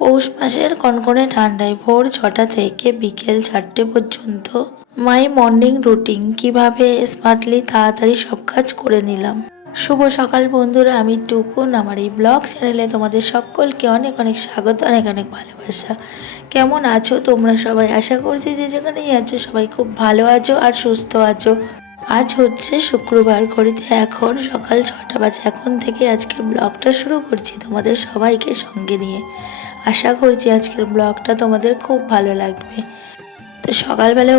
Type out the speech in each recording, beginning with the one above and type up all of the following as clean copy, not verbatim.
পৌষ মাসের কনকনে ঠান্ডায় ভোর 6টা থেকে বিকেল 4টে পর্যন্ত মাই মর্নিং রুটিন কিভাবে স্মার্টলি তাড়াতাড়ি সব কাজ করে নিলাম। শুভ সকাল বন্ধুরা, আমি টুকুন। আমার এই ব্লগ চ্যানেলে তোমাদের সকলকে অনেক অনেক স্বাগত, অনেক অনেক ভালোবাসা। কেমন আছো তোমরা সবাই? আশা করছি যে যেখানেই আছো সবাই খুব ভালো আছো আর সুস্থ আছো। আজ হচ্ছে শুক্রবার, ঘড়িতে এখন সকাল 6টা বাজে। এখন থেকে আজকের ব্লগটা শুরু করছি তোমাদের সবাইকে সঙ্গে নিয়ে। আশা করছি আজকের ব্লগটা তোমাদের খুব ভালো লাগবে। তো সকালবেলা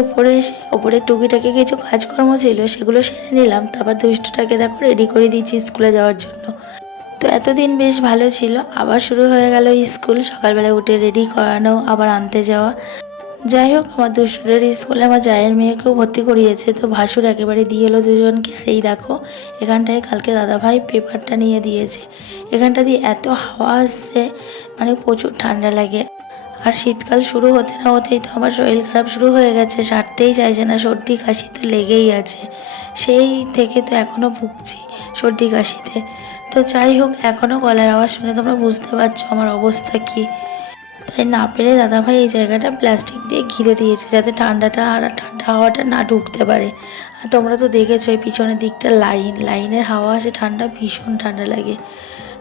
ওপরে টুকিটাকি কিছু কাজকর্ম ছিল, সেগুলো সেরে নিলাম। তারপর দুষ্টটাকে দেখো রেডি করে দিয়েছি স্কুলে যাওয়ার জন্য। তো এতদিন বেশ ভালো ছিল, আবার শুরু হয়ে গেল স্কুল। সকালবেলা উঠে রেডি করানো, আবার আনতে যাওয়া। যাই হোক, আমার দুষ্টুদের স্কুলে আমার জায়ের মেয়েকেও ভর্তি করিয়েছে। তো ভাসুর একেবারে দিয়ে এলো দুজনকে। আর এই দেখো, এখানটায় কালকে দাদাভাই পেপারটা নিয়ে দিয়েছে। এখানটা দিয়ে এত হাওয়া আসছে, মানে প্রচুর ঠান্ডা লাগে। আর শীতকাল শুরু হতে না হতেই তো আমার শরীর খারাপ শুরু হয়ে গেছে, সারতেই চাইছে না। সর্দি কাশি তো লেগেই আছে, সেই থেকে তো এখনও ভুগছি সর্দি কাশিতে। তো যাই হোক, এখনও গলার আওয়াজ শুনে তোমরা বুঝতে পারছো আমার অবস্থা কী। তাই না পেরে দাদাভাই এই জায়গাটা প্লাস্টিক দিয়ে ঘিরে দিয়েছে, যাতে ঠান্ডা হাওয়াটা না ঢুকতে পারে। আর তোমরা তো দেখেছো এই পিছনের দিকটা লাইনের হাওয়া আসে, ঠান্ডা, ভীষণ ঠান্ডা লাগে।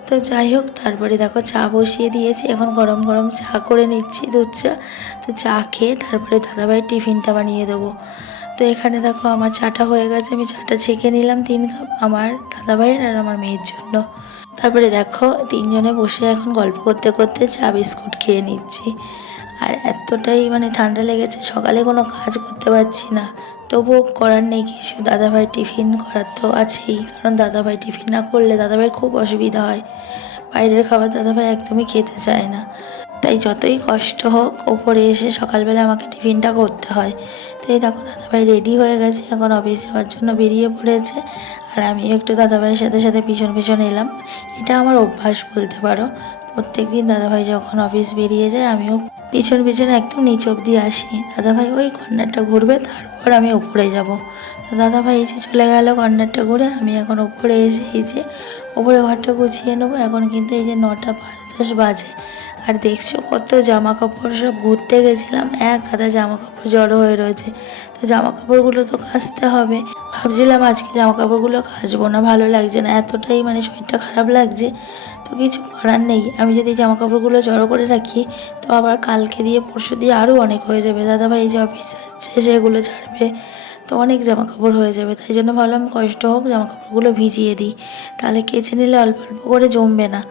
তো যাই হোক, তারপরে দেখো চা বসিয়ে দিয়েছি। এখন গরম গরম চা করে নিচ্ছি, দুধ চা। তো চা খেয়ে তারপরে দাদাভাইয়ের টিফিনটা বানিয়ে দেবো। তো এখানে দেখো আমার চাটা হয়ে গেছে, আমি চাটা ছেঁকে নিলাম 3 কাপ, আমার দাদাভাইয়ের আর আমার মেয়ের জন্য। তারপরে দেখো তিনজনে বসে এখন গল্প করতে করতে চা বিস্কুট খেয়ে নিচ্ছি। আর এতটাই মানে ঠান্ডা লেগেছে, সকালে কোনো কাজ করতে পারছি না। তবুও করার নেই কিছু, দাদাভাই টিফিন করার তো আছেই। কারণ দাদাভাই টিফিন না করলে দাদাভাইয়ের খুব অসুবিধা হয়। বাইরের খাবার দাদাভাই একদমই খেতে চায় না। তাই যতই কষ্ট হোক, ওপরে এসে সকালবেলা আমাকে টিফিনটা করতে হয়। তো এই দেখো দাদাভাই রেডি হয়ে গেছে, এখন অফিস যাওয়ার জন্য বেরিয়ে পড়েছে। আর আমিও একটু দাদাভাইয়ের সাথে সাথে পিছন পিছন এলাম। এটা আমার অভ্যাস বলতে পারো। প্রত্যেক দিন দাদাভাই যখন অফিস বেরিয়ে যায়, আমিও পিছন পিছন একদম নিচ অব্দি আসি। দাদাভাই ওই কর্নারটা ঘুরবে, তারপর আমি ওপরে যাব। তো দাদাভাই এই যে চলে গেল কর্নারটা ঘুরে। আমি এখন ওপরে এসে এই যে ওপরে ঘরটা গুছিয়ে নেবো। এখন কিন্তু এই যে 9টা 5-10 বাজে। আর দেখছো কত জামা কাপড়, সব ঘুরতে গেছিলাম, এক গাদা জামা কাপড় জড়ো হয়ে রয়েছে। তো জামা কাপড়গুলো তো কাচতে হবে। ভাবছিলাম আজকে জামা কাপড়গুলো কাচবো না, ভালো লাগছে না, এতটাই মানে শরীরটা খারাপ লাগছে। তো কিছু করার নেই, আমি যদি জামা কাপড়গুলো জড়ো করে রাখি তো আবার কালকে দিয়ে পরশু দিয়ে আরও অনেক হয়ে যাবে। দাদাভাই এই যে অফিসে যাচ্ছে, সেগুলো ছাড়বে, তো অনেক জামা কাপড় হয়ে যাবে। তাই জন্য ভাবলাম কষ্ট হোক, জামা কাপড়গুলো ভিজিয়ে দিই, তাহলে কেচে নিলে অল্প অল্প করে জমবে না।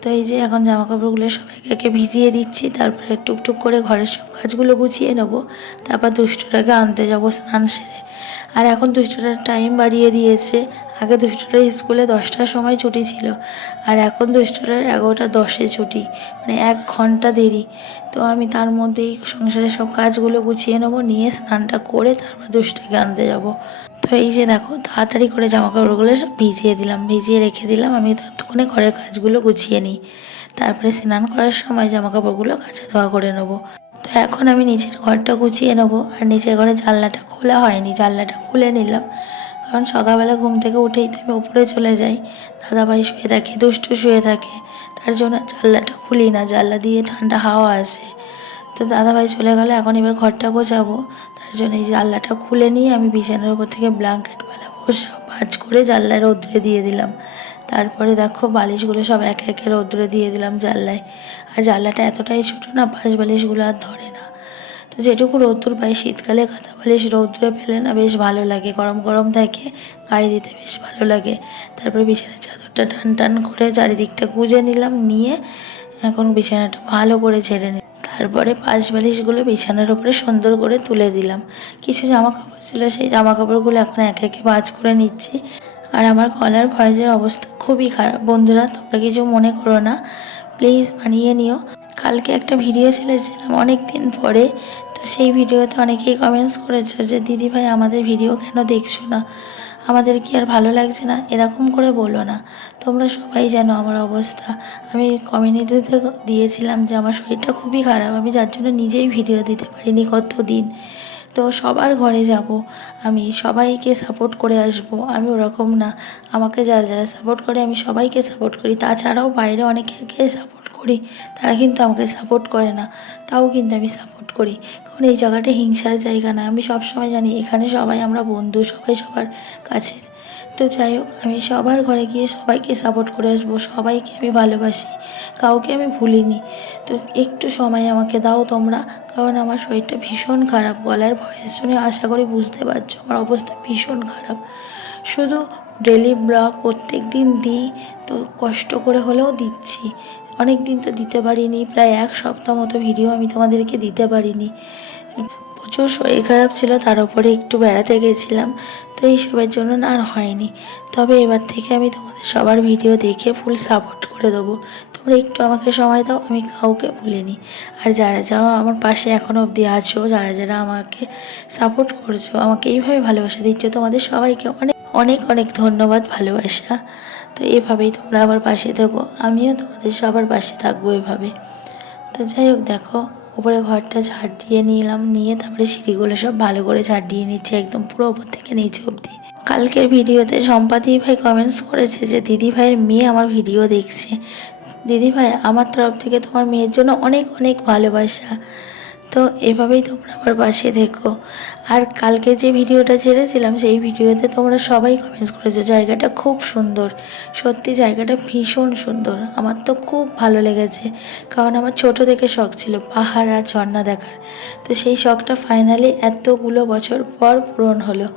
তো এই যে এখন জামা কাপড়গুলো সব একে একে ভিজিয়ে দিচ্ছি, তারপরে টুকটুক করে ঘরের সব কাজগুলো গুছিয়ে নেবো। তারপর দুষ্টটাকে আনতে যাবো স্নান সেরে। আর এখন দুষ্টটার টাইম বাড়িয়ে দিয়েছে। আগে দুষ্টটার স্কুলে 10টার সময় ছুটি ছিল, আর এখন দুষ্টটার 11টা 10-এ ছুটি, মানে 1 ঘন্টা দেরি। তো আমি তার মধ্যেই সংসারের সব কাজগুলো গুছিয়ে নেবো, নিয়ে স্নানটা করে তারপর দুষ্টটাকে আনতে যাব। তো এই যে দেখো তাড়াতাড়ি করে জামা কাপড়গুলো সব ভিজিয়ে রেখে দিলাম। আমি ততক্ষণে ঘরের কাজগুলো গুছিয়ে নিই, তারপরে স্নান করার সময় জামা কাপড়গুলো কাচা ধোয়া করে নেবো। তো এখন আমি নিচের ঘরটা গুছিয়ে নেবো। আর নিচের ঘরে জানলাটা খোলা হয়নি, জানলাটা খুলে নিলাম। কারণ সকালবেলা ঘুম থেকে উঠেই তো আমি উপরে চলে যাই, দাদাভাই শুয়ে থাকে, দুষ্টু শুয়ে থাকে, তার জন্য জানলাটা খুলি না, জানলা দিয়ে ঠান্ডা হাওয়া আসে। তো দাদাভাই চলে গেলে এখন এবার ঘরটা গোছাবো, তার জন্য এই জানলাটা খুলে নিয়ে আমি বিছানার উপর থেকে ব্ল্যাঙ্কেট পালাবো, সব ভাঁজ করে জানলায় রোদ্রে দিয়ে দিলাম। তারপরে দেখো বালিশগুলো সব একে একে রোদ্রে দিয়ে দিলাম জানলায়। আর জানলাটা এতটাই ছোটো না, পাশ বালিশগুলো আর ধরে না। তো যেটুকু রোদ্দুর পাই, শীতকালে কাঁথা বালিশ রোদ্দুরে পেলে না বেশ ভালো লাগে, গরম গরম থাকে, গায়ে দিতে বেশ ভালো লাগে। তারপরে বিছানার চাদরটা টান টান করে চারিদিকটা গুজে নিলাম, নিয়ে এখন বিছানাটা ভালো করে ঝেড়ে নিই। তারপরে পাশ বালিশগুলো বিছানার উপরে সুন্দর করে তুলে দিলাম। কিছু জামা কাপড় ছিল, সেই জামা কাপড়গুলো এখন একে একে ভাঁজ করে নিচ্ছি। আর আমার গলার ভয়েসের অবস্থা খুবই খারাপ বন্ধুরা, তোমরা কিছু মনে করো না, প্লিজ মানিয়ে নিও। কালকে একটা ভিডিও ছেড়েছিলাম অনেক দিন পরে, তো সেই ভিডিওতে অনেকেই কমেন্টস করেছো যে দিদিভাই আমাদের ভিডিও কেন দেখছো না, আমাদের কি আর ভালো লাগছে না, এরকম করে বলো না। তোমরা সবাই জানো আমার অবস্থা। আমি কমিউনিটিতে দিয়েছিলাম যে আমার শরীরটা খুবই খারাপ, আমি যার জন্য নিজেই ভিডিও দিতে পারিনি কতদিন। তো সবার ঘরে যাব, আমি সবাইকে সাপোর্ট করে আসব। আমি ওরকম না, আমাকে যারা যারা সাপোর্ট করে আমি সবাইকে সাপোর্ট করি। তাছাড়াও বাইরে অনেকেরকে সাপোর্ট করি, তারা কিন্তু আমাকে সাপোর্ট করে না, তাও কিন্তু আমি সাপোর্ট করি। কারণ এই জায়গাটা হিংসার জায়গা না। আমি সবসময় জানি এখানে সবাই আমরা বন্ধু, সবাই সবার কাছের। তো যাই হোক, আমি সবার ঘরে গিয়ে সবাইকে সাপোর্ট করে আসবো, সবাইকে আমি ভালোবাসি, কাউকে আমি ভুলিনি। তো একটু সময় আমাকে দাও তোমরা, কারণ আমার শরীরটা ভীষণ খারাপ। গলার ভয়েস শুনে আশা করি বুঝতে পারছো আমার অবস্থা ভীষণ খারাপ। শুধু ডেলি ব্লগ প্রত্যেক দিন দিই, তো কষ্ট করে হলেও দিচ্ছি। অনেক দিন তো দিতে পারিনি, প্রায় 1 সপ্তাহ মতো ভিডিও আমি তোমাদেরকে দিতে পারিনি। প্রচুর শরীর খারাপ ছিল, তার উপরে একটু বেড়াতে গেছিলাম, তো এইসবের জন্য না আর হয়নি। তবে এবার থেকে আমি তোমাদের সবার ভিডিও দেখে ফুল সাপোর্ট করে দেবো। তোমরা একটু আমাকে সময় দাও, আমি কাউকে ভুলিনি। আর যারা যারা আমার পাশে এখনও অবধি আছো, যারা যারা আমাকে সাপোর্ট করছো, আমাকে এইভাবে ভালোবাসা দিচ্ছ, তোমাদের সবাইকে অনেক অনেক অনেক ধন্যবাদ, ভালোবাসা। তো এভাবেই তোমরা আমার পাশে থাকো, আমিও তোমাদের সবার পাশে থাকবো এভাবে। তো যাই হোক, দেখো উপরে ঘরটা ঝাড় দিয়ে নিলাম, নিয়ে তারপরে সিঁড়িগুলো সব ভালো করে ঝাড় দিয়ে নিচ্ছে, একদম পুরো ওপর থেকে নিচে অবধি। কালকের ভিডিওতে সম্পাদি ভাই কমেন্টস করেছে যে দিদি ভাইয়ের মেয়ে আমার ভিডিও দেখছে। দিদি ভাই, আমার তরফ থেকে তোমার মেয়ের জন্য অনেক অনেক ভালোবাসা। তো এভাবেই তোমরা আমার পাশে থেকো। আর কালকে যে ভিডিওটা ছেড়েছিলাম, সেই ভিডিওতে তোমরা সবাই কমেন্টস করেছো জায়গাটা খুব সুন্দর। সত্যি জায়গাটা ভীষণ সুন্দর, আমার তো খুব ভালো লেগেছে। কারণ আমার ছোট থেকে শখ ছিল পাহাড় আর ঝর্ণা দেখার। তো সেই শখটা ফাইনালি এতগুলো বছর পর পূরণ হলো।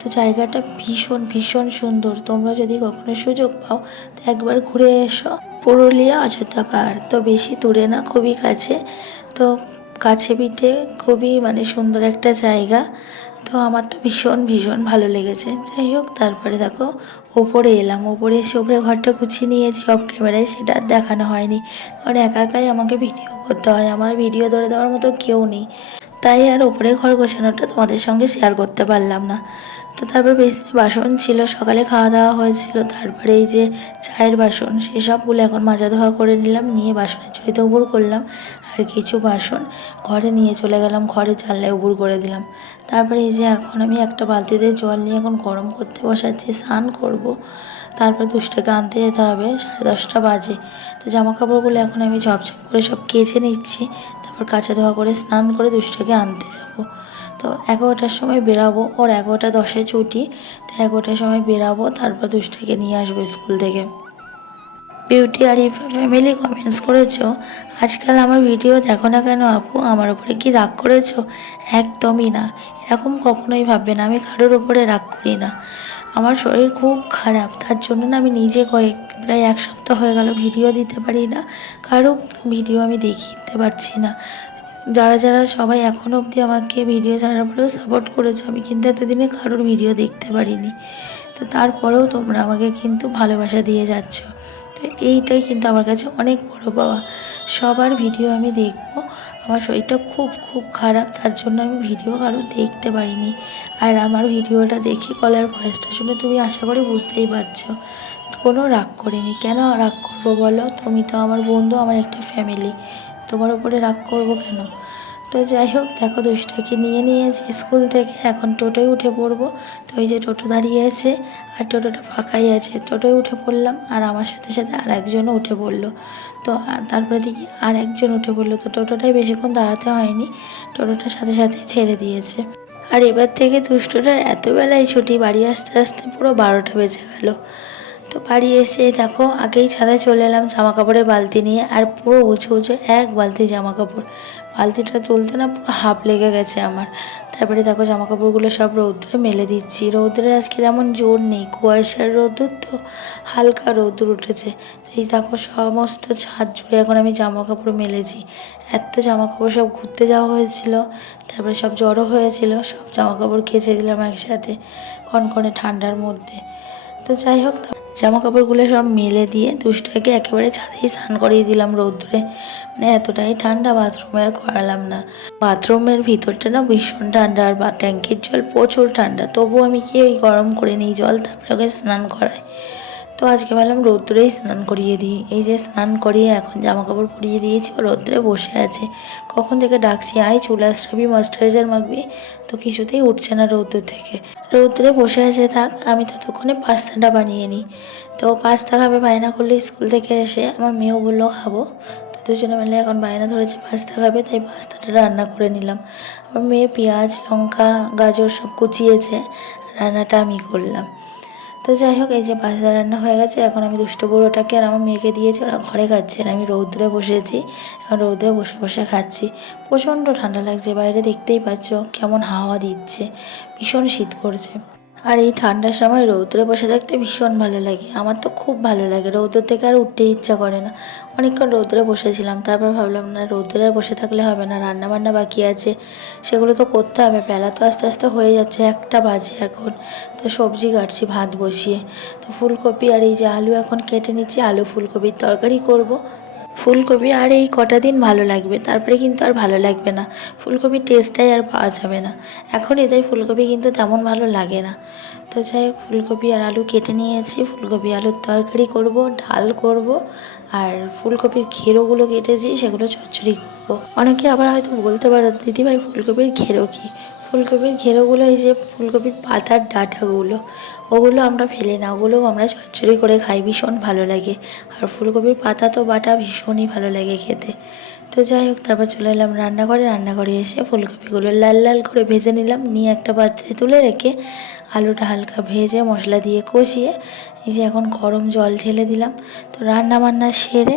তো জায়গাটা ভীষণ ভীষণ সুন্দর। তোমরা যদি কখনো সুযোগ পাও তো একবার ঘুরে এসো। পুরুলিয়া অযোধ্যা পাহাড় তো বেশি দূরে না, খুবই কাছে। তো কাছে পিঠে খুবই সুন্দর একটা জায়গা। তো আমার তো ভীষণ ভীষণ ভালো লেগেছে। যাই হোক, তারপরে দেখো ওপরে এলাম। ওপরে এসে ওপরে ঘরটা গুছিয়ে নিয়েছি অফ ক্যামেরায়, সেটা আর দেখানো হয়নি। কারণ একা একাই আমাকে ভিডিও করতে হয়, আমার ভিডিও ধরে দেওয়ার মতো কেউ নেই, তাই আর ওপরে ঘর গোছানোটা তোমাদের সঙ্গে শেয়ার করতে পারলাম না। তো তারপর বেশি বাসন ছিল, সকালে খাওয়া দাওয়া হয়েছিল, তারপরে এই যে চায়ের বাসন সেসবগুলো এখন মাজা ধোয়া করে নিলাম, নিয়ে বাসনের ঝুড়িতে উবুর করলাম। আর কিছু বাসন ঘরে নিয়ে চলে গেলাম, ঘরে জানলায় উবুর করে দিলাম। তারপরে এই যে এখন আমি একটা বালতিতে জল নিয়ে এখন গরম করতে বসাচ্ছি, স্নান করব। তারপর দুষ্টাকে আনতে যেতে হবে, 10:30 বাজে। তো জামা কাপড়গুলো এখন আমি ঝপঝপ করে সব কেচে নিচ্ছি, তারপর কাচা ধোয়া করে স্নান করে দুষ্টাকে আনতে যাব। তো 11টার সময় বেরাবো, ওর 11:10-এ ছুটি। তো 11টার সময় বেরাবো, তারপর দুষ্টাকে নিয়ে আসবো স্কুল থেকে। বিউটি আরিফা ফ্যামিলি কমেন্টস করেছো, আজকাল আমার ভিডিও দেখো না কেন আপু, আমার উপরে কি রাগ করেছো? একদমই না, এরকম কখনোই ভাববে না, আমি কারোর উপরে রাগ করি না। আমার শরীর খুব খারাপ, তার জন্য না আমি নিজে প্রায় 1 সপ্তাহ হয়ে গেল ভিডিও দিতে পারি না, কারো ভিডিও আমি দেখিয়ে দিতে পারছি না। যারা যারা সবাই এখনও অবধি আমাকে ভিডিও ছাড়ার পরেও সাপোর্ট করেছো, আমি কিন্তু এতদিনে কারোর ভিডিও দেখতে পারিনি। তো তারপরেও তোমরা আমাকে কিন্তু ভালোবাসা দিয়ে যাচ্ছ। তো এইটাই কিন্তু আমার কাছে অনেক বড় পাওয়া। সবার ভিডিও আমি দেখব। আমার শরীরটা খুব খুব খারাপ, তার জন্য আমি ভিডিও কারো দেখতে পারিনি। আর আমার ভিডিওটা দেখে গলার ভয়েসটা শুনে তুমি আশা করি বুঝতেই পারছো। কোনো রাগ করিনি, কেন রাগ করবো বলো? তুমি তো আমার বন্ধু, আমার একটা ফ্যামিলি, তোমার উপরে রাগ করবো কেন? তো যাই হোক, দেখো দুষ্টাকে নিয়ে নিয়েছি স্কুল থেকে, এখন টোটোয় উঠে পড়বো। তো ওই যে টোটো দাঁড়িয়ে আছে আর টোটোটা ফাঁকাই আছে, টোটোয় উঠে পড়লাম, আর আমার সাথে সাথে আর একজনও উঠে পড়লো। তো তারপরে দেখি আর একজন উঠে পড়লো। তো টোটোটায় বেশিক্ষণ দাঁড়াতে হয়নি, টোটোটার সাথে সাথে ছেড়ে দিয়েছে। আর এবার থেকে দুষ্টটার এত বেলায় ছুটি, বাড়ি আসতে আসতে পুরো 12টা বেজে গেল। তো বাড়ি এসে দেখো আগেই ছাদে চলে এলাম জামা কাপড়ের বালতি নিয়ে, আর পুরো উঁচু উঁচু 1 বালতি জামা কাপড়। বালতিটা তুলতে না পুরো হাঁপ লেগে গেছে আমার। তারপরে দেখো জামা কাপড়গুলো সব রৌদ্রে মেলে দিচ্ছি। রৌদ্রের আজকে তেমন জোর নেই, কুয়াশার রৌদ্র তো, হালকা রৌদ্র উঠেছে। এই দেখো সমস্ত ছাদ জুড়ে এখন আমি জামা কাপড় মেলেছি। এত জামা কাপড় সব ঘুরতে যাওয়া হয়েছিল, তারপরে সব জড়ো হয়েছিল, সব জামা কাপড় কেচে দিলাম একসাথে কনকনে ঠান্ডার মধ্যে। তো যাই হোক, জামা কাপড়গুলো সব মেলে দিয়ে দুষ্টাকে একেবারে ছাদেই স্নান করিয়ে দিলাম রৌদ্রে। এতটাই ঠান্ডা, বাথরুমে আর করালাম না। বাথরুমের ভিতরটা না ভীষণ ঠান্ডা, আর ট্যাঙ্কির জল প্রচুর ঠান্ডা, তবুও আমি কি ওই গরম করে নিই জল, তারপরে ওকে স্নান করাই। তো তো আজকে ভাবলাম রৌদ্রেই স্নান করিয়ে দিই। এই যে স্নান করিয়ে এখন জামা কাপড় পরিয়ে দিয়েছি, ও রৌদ্রে বসে আছে। কখন থেকে ডাকছি আয় চুল আঁচড়াবি, ময়েশ্চারাইজার মাখবি, তো কিছুতেই উঠছে না রৌদ্র থেকে। রৌদ্রে বসে আছে থাক, আমি ততক্ষণে পাস্তাটা বানিয়ে নিই। তো পাস্তা খাবে বায়না করলো স্কুল থেকে এসে, আমার মেয়েও বললো খাবো। তো দুজনে মিলে এখন বায়না ধরেছে পাস্তা খাবে, তাই পাস্তাটা রান্না করে নিলাম। আমার মেয়ে পেঁয়াজ লঙ্কা গাজর সব কুচিয়েছে, রান্নাটা আমি করলাম। তো যাই হোক, এই যে পাস্তা রান্না হয়ে গেছে। এখন আমি দুষ্ট বুড়োটাকে আর আমার মেয়েকে দিয়েছি, ওরা ঘরে খাচ্ছে আর আমি রৌদ্রে বসেছি। এখন রৌদ্রে বসে বসে খাচ্ছি। প্রচণ্ড ঠান্ডা লাগছে, বাইরে দেখতেই পাচ্ছ কেমন হাওয়া দিচ্ছে, ভীষণ শীত করছে। আর এই ঠান্ডার সময় রৌদ্রে বসে থাকতে ভীষণ ভালো লাগে, আমার তো খুব ভালো লাগে। রৌদ্র থেকে আর উঠতে ইচ্ছা করে না। অনেকক্ষণ রৌদ্রে বসেছিলাম, তারপর ভাবলাম না রৌদ্রে আর বসে থাকলে হবে না, রান্না বান্না বাকি আছে, সেগুলো তো করতে হবে। বেলা তো আস্তে আস্তে হয়ে যাচ্ছে, 1টা বাজে এখন। তো সবজি কাটছি ভাত বসিয়ে। তো ফুলকপি আর এই যে আলু এখন কেটে নিচ্ছি, আলু ফুলকপির তরকারি করব। ফুলকপি আর এই কটা দিন ভালো লাগবে, তারপরে কিন্তু আর ভালো লাগবে না। ফুলকপির টেস্টটাই আর পাওয়া যাবে না। এখন এদের ফুলকপি কিন্তু তেমন ভালো লাগে না। তো যাই হোক, ফুলকপি আর আলু কেটে নিয়েছি, ফুলকপি আলুর তরকারি করব, ডাল করব। আর ফুলকপির ঘেরোগুলো কেটেছি, সেগুলো চচ্চড়ি করব। অনেকে আবার হয়তো বলতে পারো দিদিভাই ফুলকপির ঘেরো কী? ফুলকপির ঘেরোগুলো এই যে ফুলকপির পাতার ডাঁটাগুলো, ওগুলো আমরা ফেলি না, ওগুলোও আমরা চচ্চড়ি করে খাই, ভীষণ ভালো লাগে। আর ফুলকপির পাতা তো বাটা ভীষণই ভালো লাগে খেতে। তো যাই হোক, তারপর চলে এলাম রান্নাঘরে এসে ফুলকপিগুলো লাল লাল করে ভেজে নিলাম, নিয়ে একটা পাত্রে তুলে রেখে আলুটা হালকা ভেজে মশলা দিয়ে কষিয়ে এই যে এখন গরম জল ঢেলে দিলাম। তো রান্না বান্না সেরে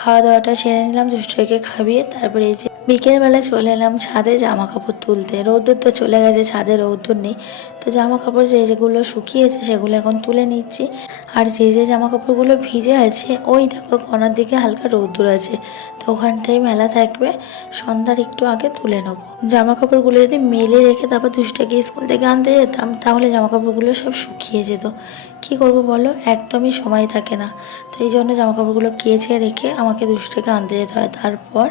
খাওয়া দাওয়াটা সেরে নিলাম, দুষ্টুকে খাইয়ে তারপরে এই যে বিকেলবেলা চলে এলাম ছাদে জামা কাপড় তুলতে। রৌদ্র তো চলে গেছে, ছাদে রৌদ্র নেই। তো জামা কাপড় যেগুলো শুকিয়েছে সেগুলো এখন তুলে নিচ্ছি। আর যে জামা কাপড়গুলো ভিজে আছে ওই দেখো কোনার দিকে হালকা রৌদ্র আছে, তো ওখানটাই মেলা থাকবে, সন্ধ্যার একটু আগে তুলে নেবো। জামা কাপড়গুলো যদি মেলে রেখে তারপর দুষ্টকে স্কুল থেকে আনতে যেতাম, তাহলে জামা কাপড়গুলো সব শুকিয়ে যেত। কী করবো বলো, একদমই সময় থাকে না। তো এই জন্য জামা কাপড়গুলো কেচে রেখে আমাকে দুষ্টকে আনতে যেতে হয়, তারপর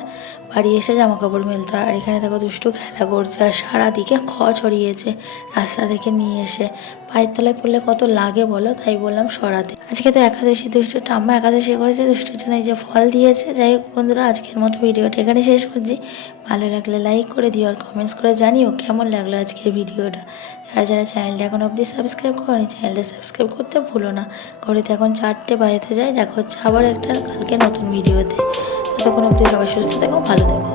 বাড়ি এসে জামা কাপড় মেলতে হয়। আর এখানে দেখো দুষ্টু খেলা করছে, আর সারাদিকে ছড়িয়েছে রাস্তা থেকে নিয়ে এসে। পায়ের তলায় পড়লে কত লাগে বলো, তাই বললাম সরাতে। আজকে তো একাদশী, দুষ্টু ঠাম্মা একাদশী করেছে, দুষ্টুর জন্য এই যে ফল দিয়েছে। যাই হোক বন্ধুরা, আজকের মতো ভিডিওটা এখানে শেষ করছি। ভালো লাগলে লাইক করে দিও আর কমেন্টস করে জানিও কেমন লাগলো আজকের ভিডিওটা। যারা যারা চ্যানেলটা এখন অবধি সাবস্ক্রাইব করোনি, চ্যানেলটা সাবস্ক্রাইব করতে ভুলো না। ঘড়িতে এখন 4টে বাজতে যায়। দেখা হচ্ছে আবার একটা কালকে নতুন ভিডিওতে। ততক্ষণ অবধি সবাই সুস্থ থেকো, ভালো থেকো।